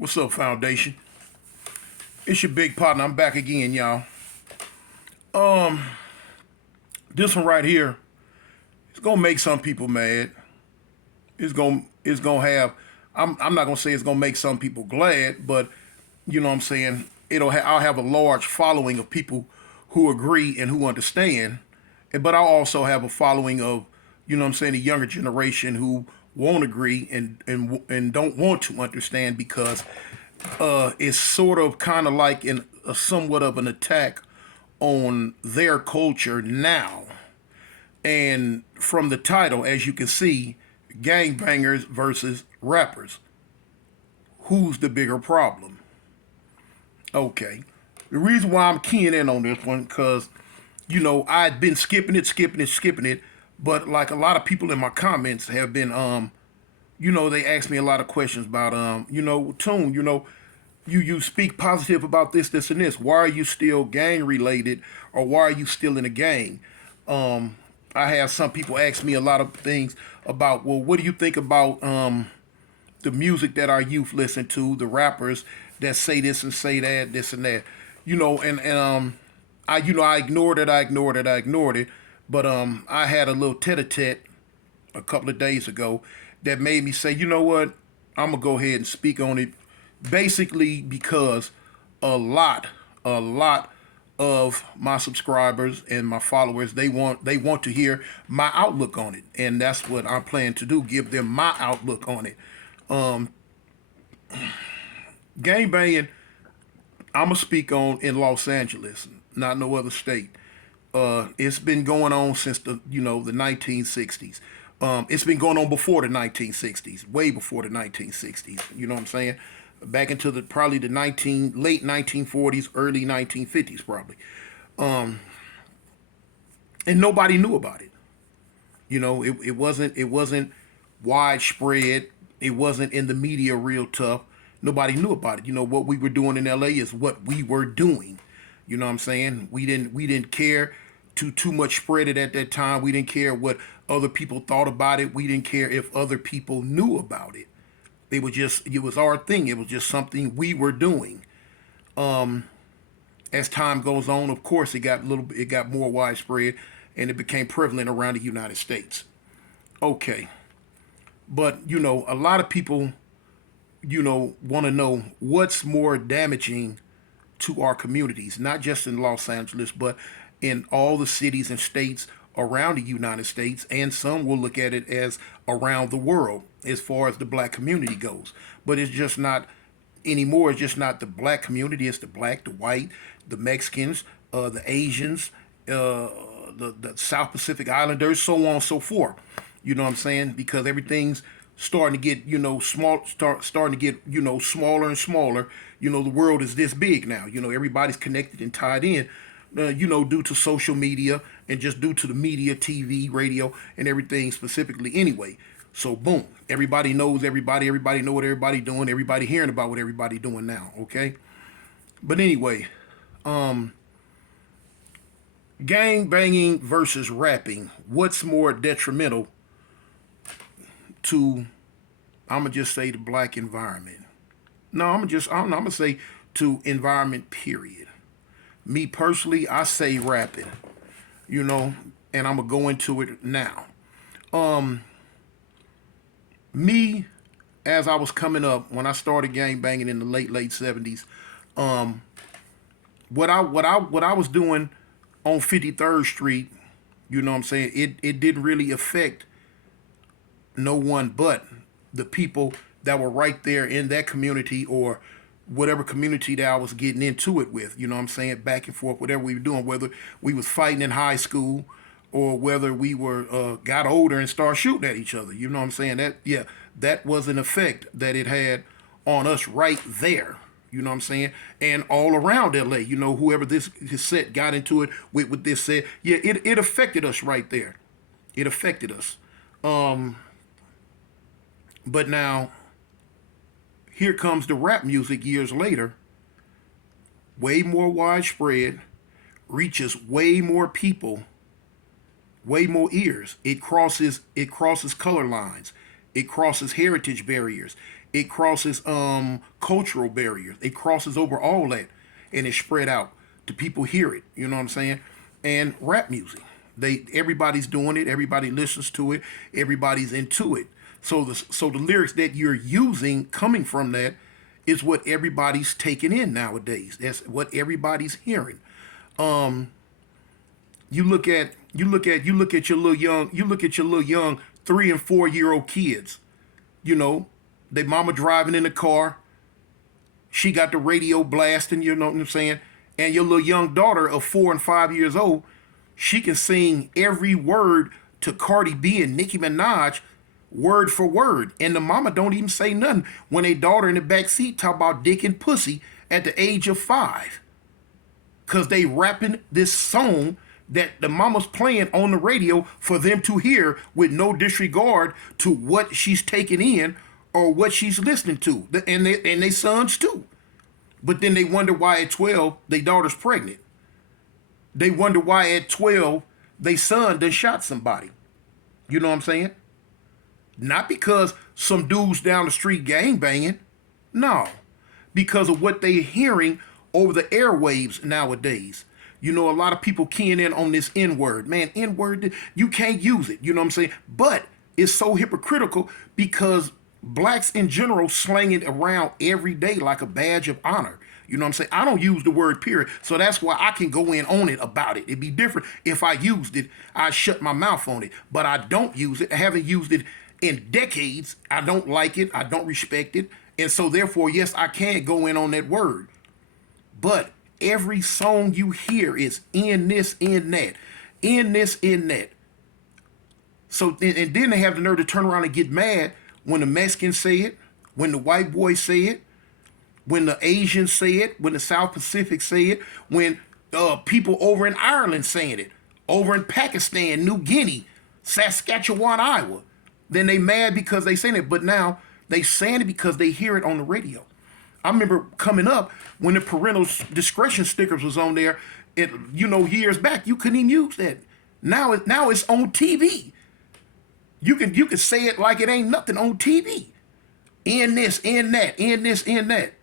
What's up, Foundation? It's your big partner. I'm back again, y'all. Um, this one right here, it's gonna make some people mad. It's gonna have. I'm not gonna say it's gonna make some people glad, but you know what I'm saying. I'll have a large following of people who agree and who understand, but I'll also have a following of, you know what I'm saying, the younger generation who won't agree and don't want to understand because it's sort of kind of like in a somewhat of an attack on their culture now. And from the title, as you can see, gangbangers versus rappers. Who's the bigger problem? Okay. The reason why I'm keying in on this one, because, I'd been skipping it, but like a lot of people in my comments have been, they asked me a lot of questions about, Tune, you speak positive about this, and this. Why are you still gang related, or why are you still in a gang? I have some people ask me a lot of things about, well, what do you think about the music that our youth listen to, the rappers that say this and say that, this and that, I ignored it, but I had a little tete-a-tete a couple of days ago that made me say, you know what, I'm gonna go ahead and speak on it, basically because a lot, a lot of my subscribers and my followers they want to hear my outlook on it, and that's what I'm planning to do, give them my outlook on it. Gang banging, I'm gonna speak on in Los Angeles, not no other state. It's been going on since the 1960s. It's been going on before the 1960s, way before the 1960s. You know what I'm saying? Back into the probably the late 1940s, early 1950s, probably. Um, and nobody knew about it. It wasn't widespread. It wasn't in the media real tough. Nobody knew about it. What we were doing in LA is what we were doing. You know what I'm saying? We didn't care to too much spread it at that time. We didn't care what other people thought about it. We didn't care if other people knew about it. It was our thing. It was just something we were doing. Um, as time goes on, of course, it got more widespread, and it became prevalent around the United States. Okay, but a lot of people want to know what's more damaging to our communities, not just in Los Angeles, but in all the cities and states around the United States, and some will look at it as around the world as far as the black community goes. But it's just not anymore. It's just not the black community. It's the black, the white, the Mexicans, the Asians, the South Pacific Islanders, so on and so forth. You know what I'm saying? Because everything's starting to get starting to get smaller and smaller. The world is this big now. Everybody's connected and tied in. Due to social media and just due to the media, TV, radio, and everything specifically. Anyway, so boom, everybody knows everybody. Everybody know what everybody doing. Everybody hearing about what everybody doing now. Okay, but anyway, um, gang banging versus rapping. What's more detrimental to? I'm gonna just say the black environment. No, I'm gonna say to environment. Period. Me personally, I say rapping. You know, and I'm gonna go into it now. Um, me, as I was coming up when I started gang banging in the late '70s, um, what I was doing on 53rd Street, what I'm saying, it didn't really affect no one but the people that were right there in that community or whatever community that I was getting into it with, what I'm saying, back and forth, whatever we were doing, whether we was fighting in high school or whether we were got older and started shooting at each other. You know what I'm saying? That was an effect that it had on us right there. You know what I'm saying? And all around LA, whoever this set got into it with this set, yeah, it affected us right there. It affected us. Um, but now here comes the rap music years later, way more widespread, reaches way more people, way more ears. It crosses color lines. It crosses heritage barriers. It crosses cultural barriers. It crosses over all that, and it's spread out to people hear it. You know what I'm saying? And rap music, everybody's doing it. Everybody listens to it. Everybody's into it. So the lyrics that you're using coming from that is what everybody's taking in nowadays. That's what everybody's hearing. You look at your little young 3 and 4 year old kids. You know, they mama driving in the car. She got the radio blasting. You know what I'm saying? And your little young daughter of 4 and 5 years old, she can sing every word to Cardi B and Nicki Minaj, word for word. And the mama don't even say nothing when a daughter in the back seat talk about dick and pussy at the age of 5. Cause they rapping this song that the mama's playing on the radio for them to hear with no disregard to what she's taking in or what she's listening to. And they sons too. But then they wonder why at 12 their daughter's pregnant. They wonder why at 12 their son done shot somebody. You know what I'm saying? Not because some dudes down the street gang banging. No. Because of what they're hearing over the airwaves nowadays. You know, a lot of people keying in on this N-word. Man, N-word, you can't use it. You know what I'm saying? But it's so hypocritical because blacks in general slang it around every day like a badge of honor. You know what I'm saying? I don't use the word period. So that's why I can go in on it about it. It'd be different if I used it. I'd shut my mouth on it. But I don't use it. I haven't used it in decades. I don't like it. I don't respect it. And so therefore, yes, I can go in on that word. But every song you hear is in this, in that, in this, in that. So, and then they have the nerve to turn around and get mad when the Mexicans say it, when the white boys say it, when the Asians say it, when the South Pacific say it, when people over in Ireland saying it, over in Pakistan, New Guinea, Saskatchewan, Iowa. Then they mad because they saying it, but now they saying it because they hear it on the radio. I remember coming up when the parental discretion stickers was on there, years back, you couldn't even use that. Now it's on TV. You can say it like it ain't nothing on TV. In this, in that, in this, in that.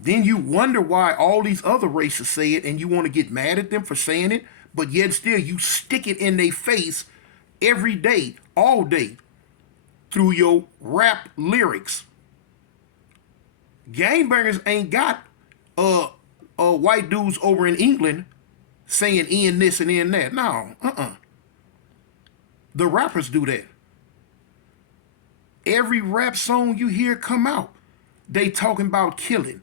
Then you wonder why all these other races say it and you want to get mad at them for saying it, but yet still you stick it in their face every day, all day, through your rap lyrics. Gangbangers ain't got white dudes over in England saying in this and in that. No, The rappers do that. Every rap song you hear come out, they talking about killing,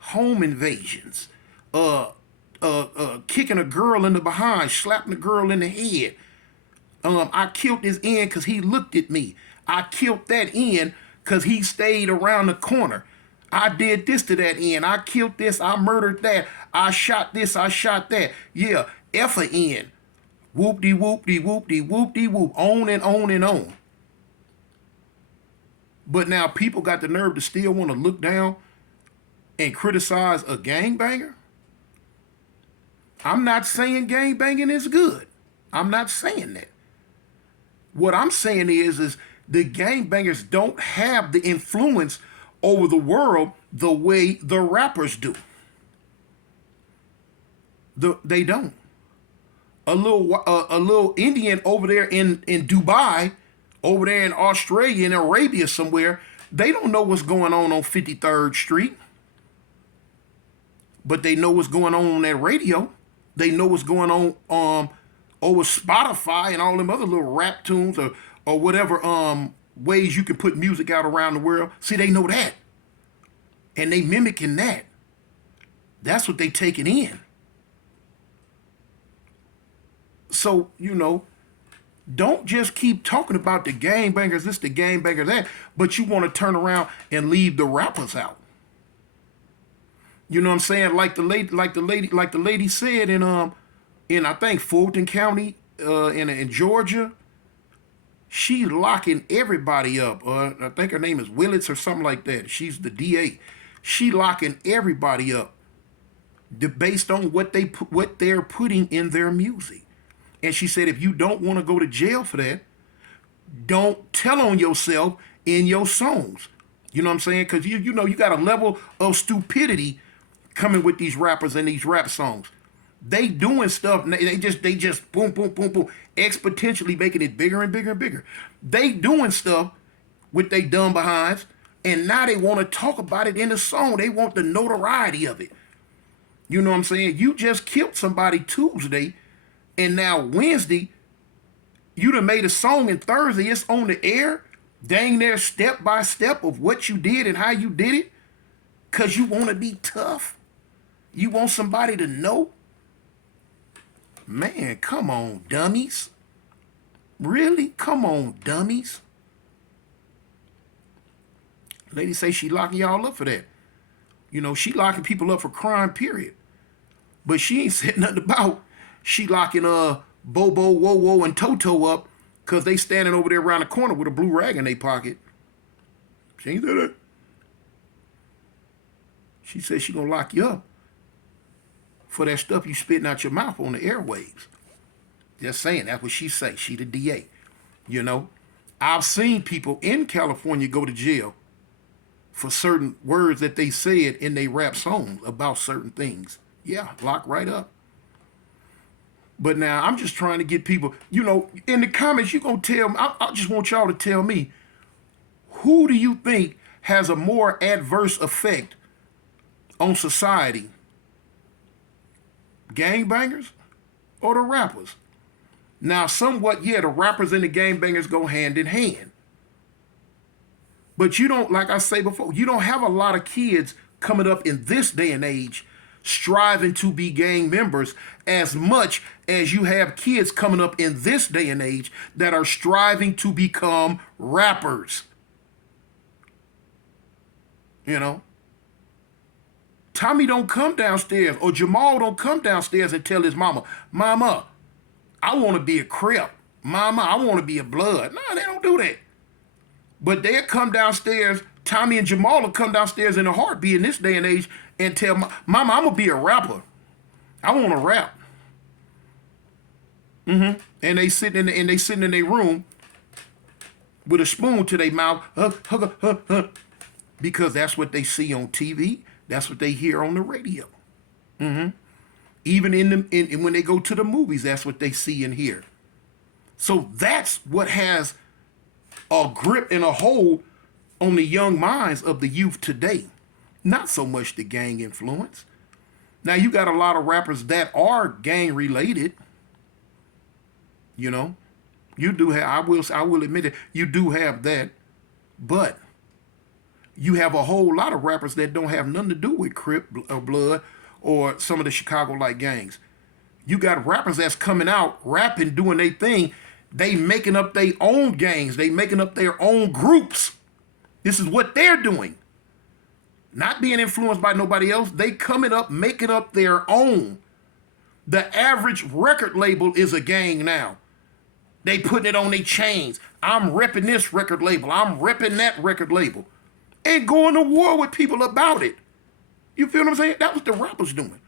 home invasions, kicking a girl in the behind, slapping a girl in the head. I killed this N because he looked at me. I killed that N because he stayed around the corner. I did this to that N. I killed this. I murdered that. I shot this. I shot that. Yeah, F a N. Whoop-de-whoop-de-whoop-de-whoop-de-whoop. On and on and on. But now people got the nerve to still want to look down and criticize a gangbanger. I'm not saying gangbanging is good. I'm not saying that. What I'm saying is the gangbangers don't have the influence over the world the way the rappers do. They don't. A little Indian over there in Dubai, over there in Australia, in Arabia somewhere, they don't know what's going on 53rd Street. But they know what's going on that radio. They know what's going on over Spotify and all them other little rap tunes or whatever ways you can put music out around the world. See, they know that. And they mimicking that. That's what they taking in. So, don't just keep talking about the gangbangers, this, the gangbangers, that, but you want to turn around and leave the rappers out. You know what I'm saying? Like the lady said in I think Fulton County in Georgia, she's locking everybody up. I think her name is Willits or something like that. She's the DA. She locking everybody up based on what they're putting in their music. And she said, if you don't want to go to jail for that, don't tell on yourself in your songs. You know what I'm saying? Because you know you got a level of stupidity coming with these rappers and these rap songs. They doing stuff. They just boom boom boom boom exponentially making it bigger and bigger and bigger. They doing stuff with they dumb behinds, and now they want to talk about it in the song. They want the notoriety of it. You know what I'm saying? You just killed somebody Tuesday, and now Wednesday you done made a song, and Thursday it's on the air. Dang near step by step of what you did and how you did it. Cause you want to be tough. You want somebody to know. Man, come on, dummies. Really? Come on, dummies. Lady say she locking y'all up for that. You know, she locking people up for crime, period. But she ain't said nothing about she locking Bobo, Wowo, and Toto up because they standing over there around the corner with a blue rag in their pocket. She ain't said that. She said she gonna lock you up for that stuff you spitting out your mouth on the airwaves. Just saying, that's what she say. She the DA. You know, I've seen people in California go to jail for certain words that they said in their rap songs about certain things. Yeah, lock right up. But now I'm just trying to get people, you know, in the comments, you're going to tell me, I just want y'all to tell me, who do you think has a more adverse effect on society? Gangbangers or the rappers? Now, somewhat, yeah, the rappers and the gangbangers go hand in hand. But you don't, like I say before, you don't have a lot of kids coming up in this day and age striving to be gang members as much as you have kids coming up in this day and age that are striving to become rappers. You know? Tommy don't come downstairs, or Jamal don't come downstairs and tell his mama, Mama, I want to be a Crip. Mama, I want to be a Blood. No, they don't do that. But they'll come downstairs, Tommy and Jamal will come downstairs in a heartbeat in this day and age and tell Mama, I'm going to be a rapper. I want to rap. And they sitting in their room with a spoon to their mouth, because that's what they see on TV. That's what they hear on the radio. Even in when they go to the movies, that's what they see and hear. So that's what has a grip and a hold on the young minds of the youth today. Not so much the gang influence. Now you got a lot of rappers that are gang related. You know, you do have. I will admit it. You do have that, but you have a whole lot of rappers that don't have nothing to do with Crip or Blood or some of the Chicago-like gangs. You got rappers that's coming out, rapping, doing their thing. They making up their own gangs. They making up their own groups. This is what they're doing. Not being influenced by nobody else. They coming up, making up their own. The average record label is a gang now. They putting it on their chains. I'm repping this record label. I'm repping that record label. And going to war with people about it. You feel what I'm saying? That was the rappers doing.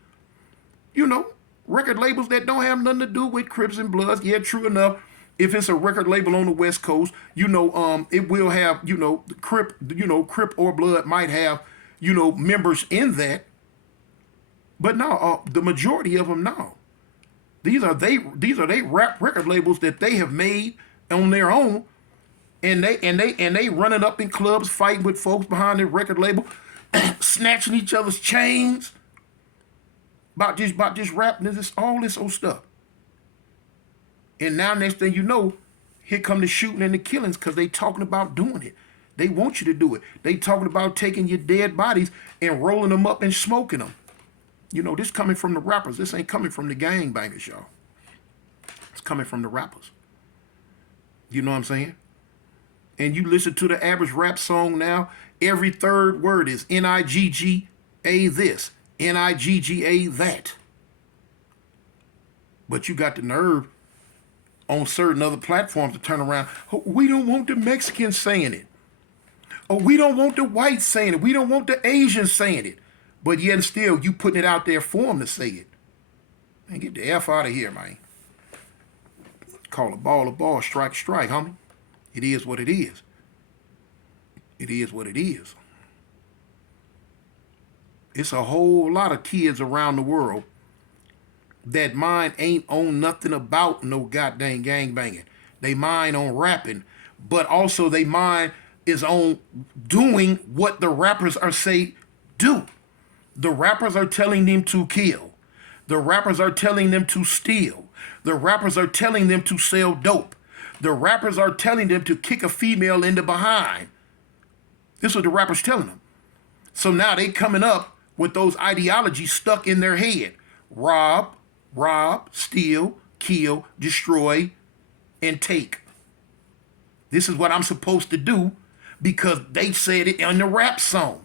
You know, record labels that don't have nothing to do with Crips and Bloods. Yeah, true enough. If it's a record label on the West Coast, you know, it will have, you know, Crip or Blood might have, you know, members in that. But no, the majority of them, no. These are they rap record labels that they have made on their own, and they running up in clubs fighting with folks behind their record label, snatching each other's chains. About just rapping this all this old stuff. And now next thing you know, here come the shooting and the killings because they talking about doing it. They want you to do it. They talking about taking your dead bodies and rolling them up and smoking them. You know, this coming from the rappers. This ain't coming from the gangbangers, y'all. It's coming from the rappers. You know what I'm saying? And you listen to the average rap song now, every third word is N-I-G-G-A this, N-I-G-G-A that. But you got the nerve on certain other platforms to turn around. Oh, we don't want the Mexicans saying it. Oh, we don't want the whites saying it. We don't want the Asians saying it. But yet and still, you putting it out there for them to say it. Man, get the F out of here, man. Call a ball, strike, homie. It is what it is. It is what it is. It's a whole lot of kids around the world that mind ain't on nothing about no goddamn gang banging. They mind on rapping, but also they mind is on doing what the rappers are say do. The rappers are telling them to kill. The rappers are telling them to steal. The rappers are telling them to sell dope. The rappers are telling them to kick a female in the behind. This is what the rappers telling them. So now they coming up with those ideologies stuck in their head. Rob, steal, kill, destroy, and take. This is what I'm supposed to do because they said it in the rap song.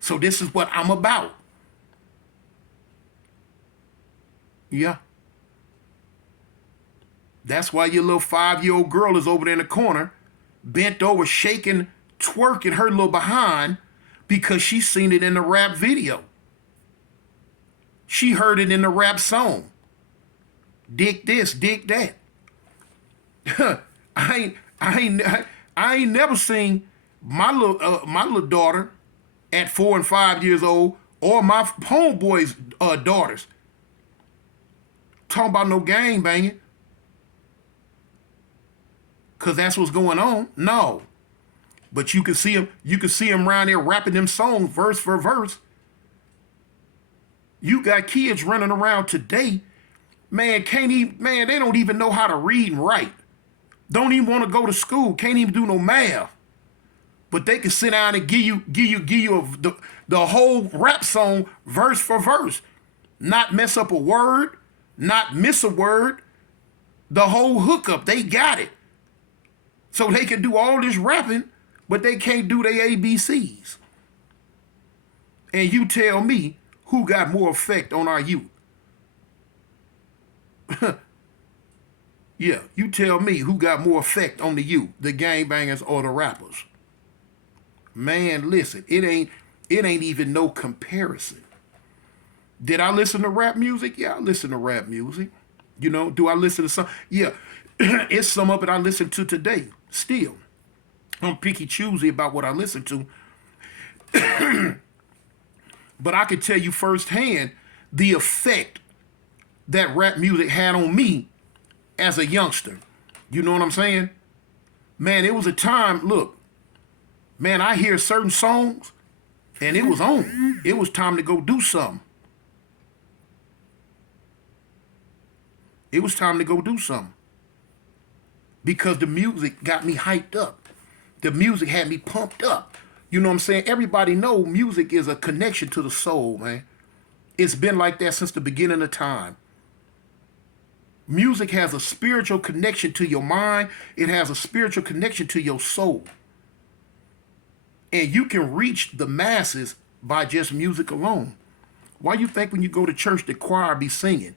So this is what I'm about. Yeah. That's why your little 5-year-old girl is over there in the corner, bent over, shaking, twerking her little behind because she seen it in the rap video. She heard it in the rap song. Dick this, dick that. I ain't never seen my little daughter at 4 and 5 years old or my homeboys' daughters talking about no gang banging. Cause that's what's going on. No. But you can see them around there rapping them songs verse for verse. You got kids running around today, man, they don't even know how to read and write. Don't even want to go to school, can't even do no math. But they can sit down and give you the whole rap song verse for verse. Not mess up a word, not miss a word. The whole hookup, they got it. So they can do all this rapping, but they can't do their ABCs. And you tell me who got more effect on our youth. Yeah, you tell me who got more effect on the youth, the gangbangers or the rappers. Man, listen, it ain't even no comparison. Did I listen to rap music? Yeah, I listen to rap music. You know, do I listen to some? Yeah, it's some of it I listen to today. Still, I'm picky choosy about what I listen to. But I can tell you firsthand the effect that rap music had on me as a youngster. You know what I'm saying? Man, it was a time, look, man, I hear certain songs and it was on. It was time to go do something. It was time to go do something. Because the music got me hyped up. The music had me pumped up. You know what I'm saying? Everybody know music is a connection to the soul, man. It's been like that since the beginning of time. Music has a spiritual connection to your mind. It has a spiritual connection to your soul. And you can reach the masses by just music alone. Why you think when you go to church the choir be singing?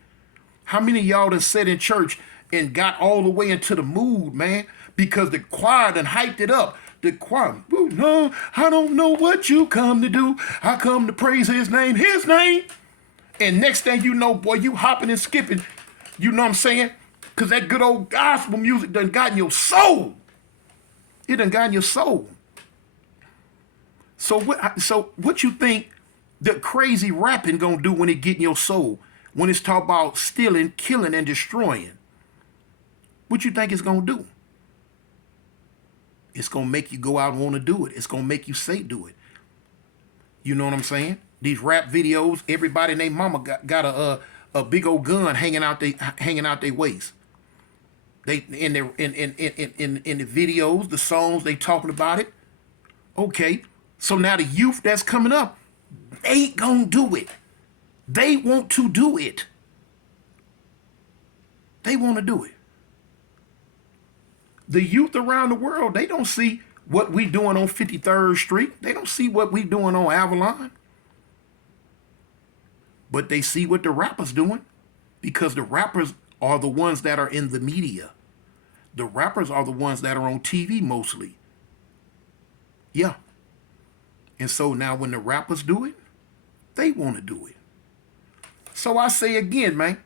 How many of y'all done sat in church and got all the way into the mood, man? Because the choir done hyped it up. The choir, no, I don't know what you come to do. I come to praise his name, his name. And next thing you know, boy, you hopping and skipping. You know what I'm saying? Because that good old gospel music done got in your soul. It done got in your soul. So what you think the crazy rapping gonna do when it get in your soul? When it's talk about stealing, killing, and destroying? What you think it's gonna do? It's gonna make you go out and want to do it. It's gonna make you say do it. You know what I'm saying? These rap videos, everybody and their mama got a big old gun hanging out their waist. They in the videos, the songs, they talking about it. Okay, so now the youth that's coming up, they ain't gonna do it. They want to do it. They want to do it. The youth around the world, they don't see what we doing on 53rd Street. They don't see what we doing on Avalon. But they see what the rappers doing because the rappers are the ones that are in the media. The rappers are the ones that are on TV mostly. Yeah. And so now when the rappers do it, they want to do it. So I say again, man,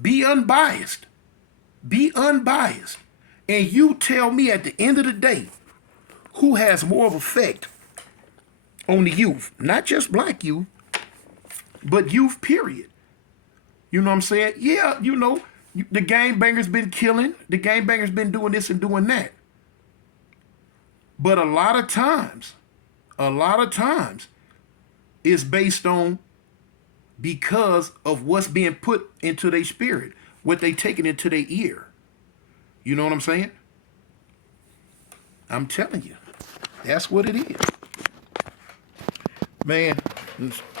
be unbiased. Be unbiased. And you tell me at the end of the day who has more of effect on the youth, not just black youth, but youth, period. You know what I'm saying? Yeah, you know, the game bangers been killing, the game bangers been doing this and doing that. But a lot of times, it's based on because of what's being put into their spirit, what they taking into their ear. You know what I'm saying? I'm telling you, that's what it is, man.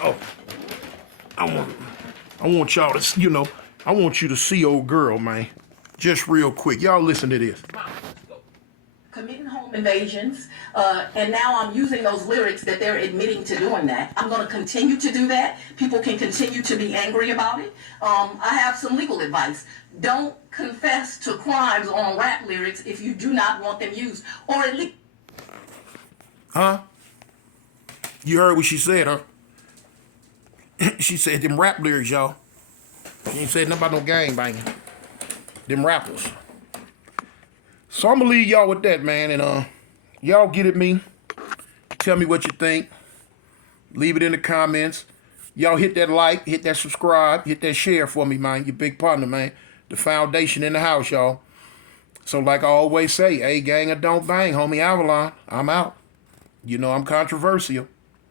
Oh, I want, I want y'all to, you know, I want you to see old girl, man. Just real quick, y'all listen to this. Committing home invasions, and now I'm using those lyrics that they're admitting to doing that. I'm going to continue to do that. People can continue to be angry about it. I have some legal advice. Don't confess to crimes on rap lyrics if you do not want them used, or at least. Huh? You heard what she said, huh? She said them rap lyrics, y'all. She ain't said nothing about no gang banging. Them rappers. So I'm gonna leave y'all with that, man, and y'all get at me. Tell me what you think. Leave it in the comments. Y'all hit that like, hit that subscribe, hit that share for me, man. Your big partner, man. The foundation in the house, y'all. So like I always say, hey gang or don't bang, homie Avalon. I'm out. You know I'm controversial.